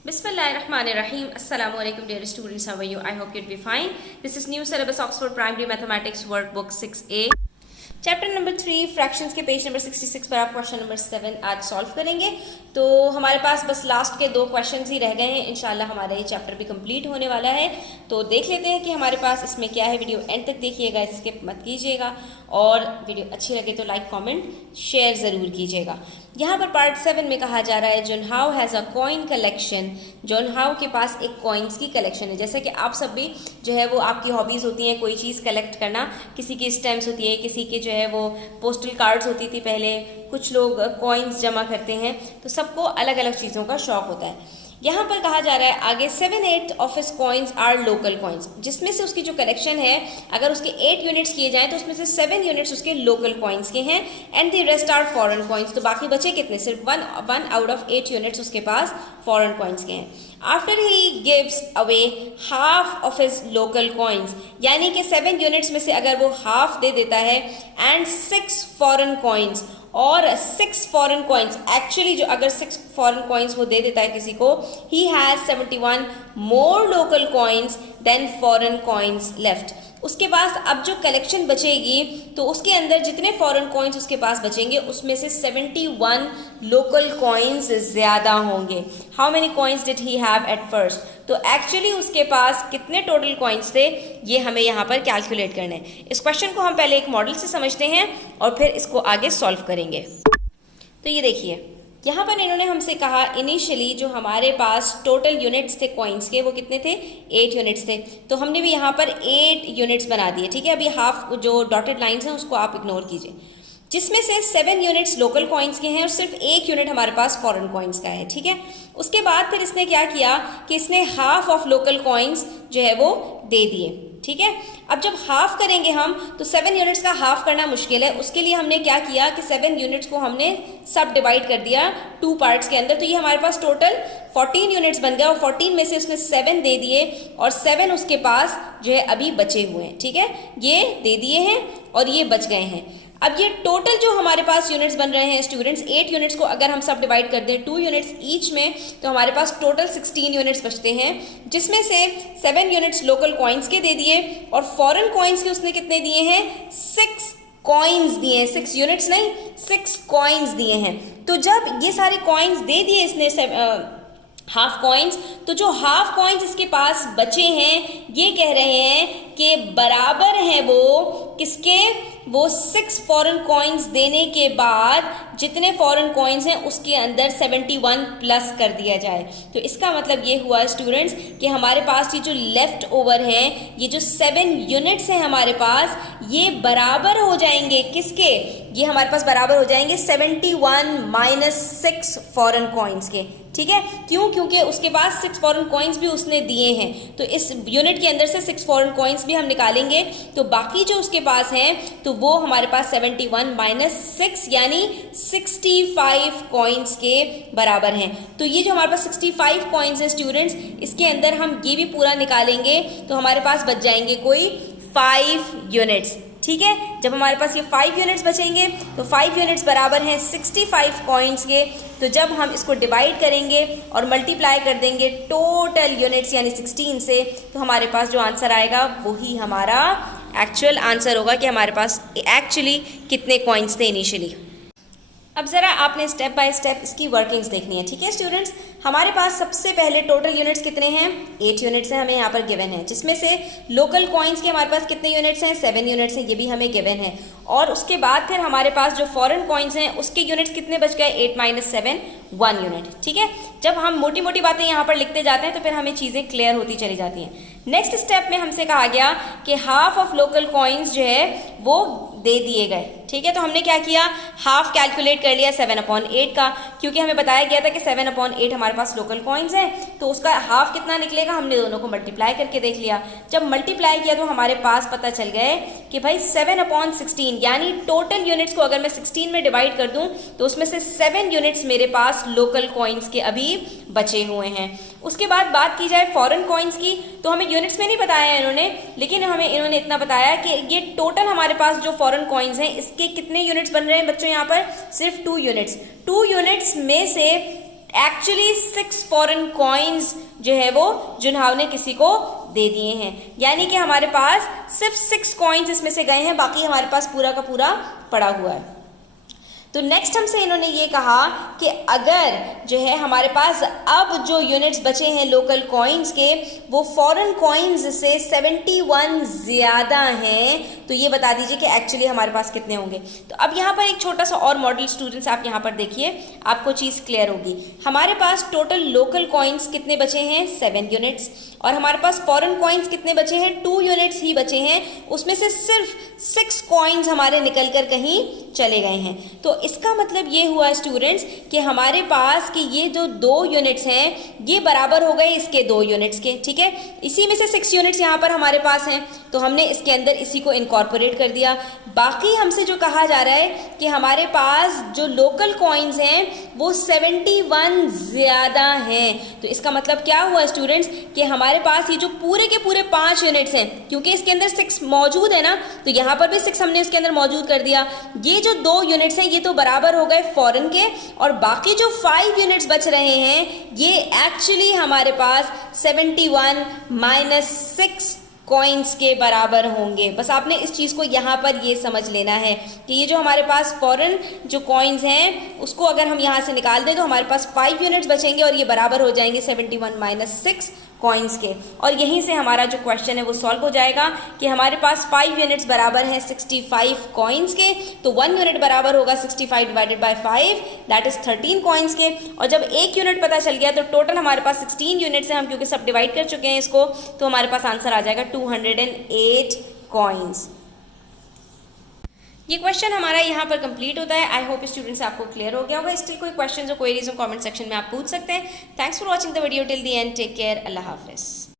Bismillahirrahmanirrahim. Assalamu alaikum dear students. How are you? I hope you'd be fine. This is new syllabus Oxford Primary Mathematics Workbook 6A. Chapter number 3 fractions के page number 66 पर आप question number 7 आज solve करेंगे। तो हमारे पास बस last के 2 questions ही रह गए हैं। इंशाल्लाह हमारा ये चैप्टर भी कंप्लीट होने वाला है। तो देख लेते हैं कि हमारे पास इसमें क्या है। वीडियो एंड तक देखिएगा, स्किप मत कीजिएगा और वीडियो अच्छी लगे तो लाइक कमेंट शेयर ज़रूर कीजिएगा। यहाँ पर पार्ट 7 में कहा जा रहा है John how has a coin collection. John how के पास एक कॉइन्स की कलेक्शन है। जैसा कि आप सब भी जो है वो आपकी हॉबीज़ होती हैं कोई चीज़ कलेक्ट करना। किसी की स्टैम्प्स होती है, किसी के जो है वो पोस्टल कार्ड्स होती थी पहले, कुछ लोग कॉइन्स जमा करते हैं। तो सबको अलग अलग चीज़ों का शौक़ होता है। यहाँ पर कहा जा रहा है आगे 7-8 of his coins are local coins, जिसमें से उसकी जो कलेक्शन है अगर उसके 8 यूनिट्स किए जाएं तो उसमें से 7 यूनिट्स उसके लोकल कॉइन्स के हैं and the rest are foreign coins. तो बाकी बचे कितने? सिर्फ 1 आउट ऑफ 8 यूनिट्स उसके पास फॉरेन कॉइन्स के हैं। After he gives away half of his local coins, यानी कि 7 यूनिट्स में से अगर वो हाफ दे देता है एंड 6 फॉरेन कॉइन्स और 6 फॉरेन कॉइन्स, एक्चुअली जो अगर 6 फॉरेन कॉइन्स वो दे देता है किसी को, he has 71 more local coins than foreign coins left. उसके पास अब जो कलेक्शन बचेगी तो उसके अंदर जितने फॉरेन कॉइन्स उसके पास बचेंगे उसमें से 71 लोकल कॉइन्स ज़्यादा होंगे। How many coins did he have at first? तो एक्चुअली उसके पास कितने टोटल कॉइन्स थे ये हमें यहाँ पर कैलकुलेट करना है। इस क्वेश्चन को हम पहले एक मॉडल से समझते हैं और फिर इसको आगे सॉल्व करेंगे। तो ये देखिए, यहाँ पर इन्होंने हमसे कहा इनिशियली जो हमारे पास टोटल यूनिट्स थे कॉइन्स के वो कितने थे? 8 यूनिट्स थे। तो हमने भी यहाँ पर 8 यूनिट्स बना दिए। ठीक है, अभी हाफ जो डॉटेड लाइन्स हैं उसको आप इग्नोर कीजिए, जिसमें से 7 यूनिट्स लोकल कॉइन्स के हैं और सिर्फ 1 यूनिट हमारे पास फॉरेन कॉइन्स का है। ठीक है, उसके बाद फिर इसने क्या किया कि इसने हाफ ऑफ लोकल कॉइन्स जो है वो दे दिए। ठीक है, अब जब हाफ करेंगे हम तो 7 यूनिट्स का हाफ करना मुश्किल है। उसके लिए हमने क्या किया कि 7 यूनिट्स को हमने सब डिवाइड कर दिया 2 पार्ट्स के अंदर। तो ये हमारे पास टोटल 14 यूनिट्स बन गया और 14 में से उसने 7 दे दिए और 7 उसके पास जो है अभी बचे हुए हैं। ठीक है, ये दे दिए हैं और ये बच गए हैं। अब ये टोटल जो हमारे पास यूनिट्स बन रहे हैं स्टूडेंट्स, 8 यूनिट्स को अगर हम सब डिवाइड कर दें 2 यूनिट्स ईच में तो हमारे पास टोटल 16 यूनिट्स बचते हैं, जिसमें से 7 यूनिट्स लोकल कॉइन्स के दे दिए और फॉरेन कॉइन्स के उसने कितने दिए हैं? 6 कॉइन्स दिए हैं। 6 यूनिट्स नहीं, 6 कॉइन्स दिए हैं। तो जब ये सारे कॉइन्स दे दिए इसने हाफ कॉइन्स, तो जो हाफ कॉइन्स इसके पास बचे हैं ये कह रहे हैं कि बराबर हैं वो किसके? वो 6 फॉरेन कॉइन्स देने के बाद जितने फॉरेन कॉइन्स हैं उसके अंदर 71 प्लस कर दिया जाए। तो इसका मतलब ये हुआ स्टूडेंट्स कि हमारे पास ये जो लेफ्ट ओवर है, ये जो 7 यूनिट्स हैं हमारे पास, ये बराबर हो जाएंगे किसके? ये हमारे पास बराबर हो जाएंगे 71 माइनस 6 फॉरेन कॉइन्स के। ठीक है, क्यों? क्योंकि उसके पास 6 फॉरेन कॉइन्स भी उसने दिए हैं। तो इस यूनिट के अंदर से 6 फॉरेन कॉइन्स भी हम निकालेंगे तो बाकी जो उसके पास हैं तो वो हमारे पास 71 माइनस 6 यानी 65 कॉइन्स के बराबर हैं। तो ये जो हमारे पास 65 कॉइन्स हैं स्टूडेंट्स, इसके अंदर हम ये भी पूरा निकालेंगे तो हमारे पास बच जाएंगे कोई 5 यूनिट्स। ठीक है, जब हमारे पास ये 5 यूनिट्स बचेंगे तो 5 यूनिट्स बराबर हैं 65 कॉइन्स के। तो जब हम इसको डिवाइड करेंगे और मल्टीप्लाई कर देंगे टोटल यूनिट्स यानी 16 से, तो हमारे पास जो आंसर आएगा वही हमारा एक्चुअल आंसर होगा कि हमारे पास एक्चुअली कितने कॉइन्स थे इनिशियली। अब ज़रा आपने स्टेप बाय स्टेप इसकी वर्किंग्स देखनी है। ठीक है स्टूडेंट्स, हमारे पास सबसे पहले टोटल यूनिट्स कितने हैं? 8 यूनिट्स हैं, हमें यहाँ पर गिवन है, जिसमें से लोकल कॉइन्स के हमारे पास कितने यूनिट्स हैं? 7 यूनिट्स हैं, ये भी हमें गिवन है। और उसके बाद फिर हमारे पास जो फॉरेन कॉइन्स हैं उसके यूनिट्स कितने बच गए? 8 माइनस 7 1 यूनिट। ठीक है, जब हम मोटी मोटी बातें यहाँ पर लिखते जाते हैं तो फिर हमें चीज़ें क्लियर होती चली जाती हैं। नेक्स्ट स्टेप में हमसे कहा गया कि हाफ ऑफ लोकल कॉइन्स जो है वो दे दिए गए। ठीक है, तो हमने क्या किया? हाफ कैलकुलेट कर लिया 7/8 का, क्योंकि हमें बताया गया था कि 7/8 हमारे पास लोकल कॉइन्स हैं, तो उसका हाफ कितना निकलेगा हमने दोनों को मल्टीप्लाई करके देख लिया। जब मल्टीप्लाई किया तो हमारे पास पता चल गए कि भाई 7/16 यानी टोटल यूनिट्स को अगर मैं 16 में डिवाइड कर दूं तो उसमें से 7 यूनिट्स मेरे पास लोकल कॉइन्स के अभी बचे हुए हैं। उसके बाद बात की जाए फॉरेन कॉइन्स की, तो हमें यूनिट्स में नहीं बताया इन्होंने, लेकिन हमें इन्होंने इतना बताया कि ये टोटल हमारे पास जो फॉरेन कॉइन्स हैं इसके कितने यूनिट्स बन रहे हैं बच्चों? यहाँ पर सिर्फ 2 यूनिट्स। 2 यूनिट्स में से एक्चुअली 6 फॉरेन कॉइन्स जो है वो जुनहाव ने किसी को दे दिए हैं, यानी कि हमारे पास सिर्फ 6 कॉइन्स इसमें से गए हैं, बाकी हमारे पास पूरा का पूरा पड़ा हुआ है। तो नेक्स्ट हमसे इन्होंने ये कहा कि अगर जो है हमारे पास अब जो यूनिट्स बचे हैं लोकल कॉइन्स के वो फॉरेन कॉइन्स से 71 ज़्यादा हैं, तो ये बता दीजिए कि एक्चुअली हमारे पास कितने होंगे। तो अब यहाँ पर एक छोटा सा और मॉडल स्टूडेंट्स आप यहाँ पर देखिए, आपको चीज़ क्लियर होगी। हमारे पास टोटल लोकल कॉइन्स कितने बचे हैं 7 यूनिट्स, और हमारे पास फॉरेन कॉइन्स कितने बचे हैं 2 यूनिट्स ही बचे हैं, उसमें से सिर्फ 6 कॉइन्स हमारे निकल कर कहीं चले गए हैं। तो इसका मतलब ये हुआ स्टूडेंट्स कि हमारे पास कि ये जो 2 यूनिट्स हैं ये बराबर हो गए इसके 2 यूनिट्स के, ठीक है। इसी में से 6 यूनिट्स यहाँ पर हमारे पास हैं, तो हमने इसके अंदर इसी को इनकॉर्पोरेट कर दिया। बाकी हमसे जो कहा जा रहा है कि हमारे पास जो लोकल कॉइन्स हैं वो 71 ज़्यादा हैं, तो इसका मतलब क्या हुआ स्टूडेंट्स कि हमारे पास ये जो पूरे के पूरे 5 यूनिट्स हैं, क्योंकि इसके अंदर 6 मौजूद है ना, तो यहाँ पर भी 6 हमने इसके अंदर मौजूद कर दिया। ये जो 2 यूनिट्स हैं ये तो बराबर हो गए फॉरेन के, और बाकी जो 5 यूनिट्स बच रहे हैं ये एक्चुअली हमारे पास 71 माइनस 6 कॉइन्स के बराबर होंगे। बस आपने इस चीज़ को यहाँ पर ये समझ लेना है कि ये जो हमारे पास फॉरेन जो कॉइन्स हैं उसको अगर हम यहाँ से निकाल दें तो हमारे पास 5 यूनिट्स बचेंगे और ये बराबर हो जाएंगे 71 माइनस 6 कॉइन्स के। और यहीं से हमारा जो क्वेश्चन है वो सॉल्व हो जाएगा कि हमारे पास 5 यूनिट्स बराबर हैं 65 कॉइन्स के, तो 1 यूनिट बराबर होगा 65 divided by 5 that is 13 coins के। और जब 1 यूनिट पता चल गया तो टोटल हमारे पास 16 यूनिट्स हैं, हम क्योंकि सब डिवाइड कर चुके हैं इसको, तो हमारे पास आंसर आ जाएगा 208 कॉइन्स। ये क्वेश्चन हमारा यहाँ पर कंप्लीट होता है। आई होप स्टूडेंट्स आपको क्लियर हो गया होगा। स्टिल कोई क्वेश्चन और क्वेरीज हो कमेंट सेक्शन में आप पूछ सकते हैं। Thanks for watching the video till the end. Take care. अल्लाह हाफिज़।